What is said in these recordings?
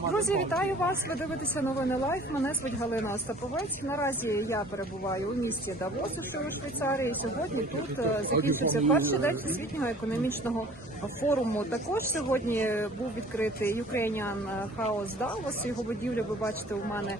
Друзі, вітаю вас! Ви дивитеся новини лайф. Мене звуть Галина Остаповець. Наразі я перебуваю у місті Давос у Швейцарії. Сьогодні тут е, закінчується перший день всесвітнього економічного форуму. Також сьогодні був відкритий Ukrainian House Davos. Його будівлю ви бачите у мене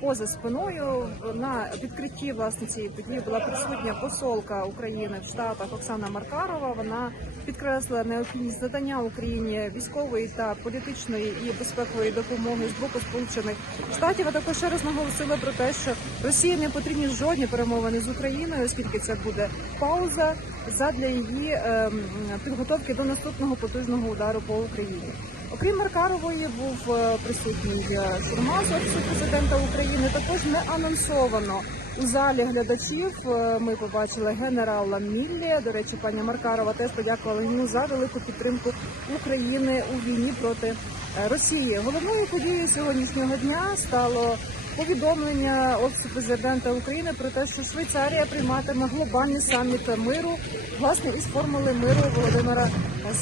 поза спиною. На відкритті власне цієї події була присутня посолка України в Штатах Оксана Маркарова. Вона підкреслила необхідність надання Україні військової та політичної і безпекової допомоги з боку Сполучених Штатів. А також ще раз наголосила про те, що Росії не потрібні жодні перемовини з Україною, оскільки це буде пауза задля її ем, підготовки до наступного потужного удару по Україні. Окрім Маркарової, був е, присутній е, Шурма з офісу президента України. Також не анонсовано у залі глядачів. е, Ми побачили генерала Міллі. До речі, пані Маркарова теж подякувала йому за велику підтримку України у війні проти е, Росії. Головною подією сьогоднішнього дня стало повідомлення офісу президента України про те, що Швейцарія прийматиме глобальний саміт миру власне із формули миру Володимира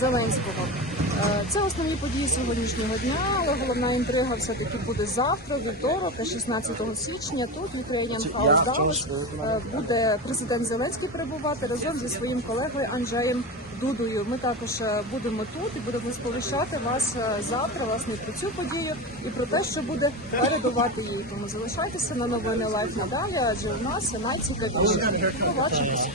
Зеленського. Е, Це основні події сьогоднішнього дня, але головна інтрига все таки буде завтра, вівторок, 16 січня. Тут Ukrainian House е, буде президент Зеленський перебувати разом зі своїм колегою Анджеєм Дудою. Ми також е, будемо тут і будемо сповіщати вас е, завтра власне про цю подію і про те, що буде передувати їй. Тому залишайтеся на новини лайф надалі, адже у нас найцікавіше. Побачимось.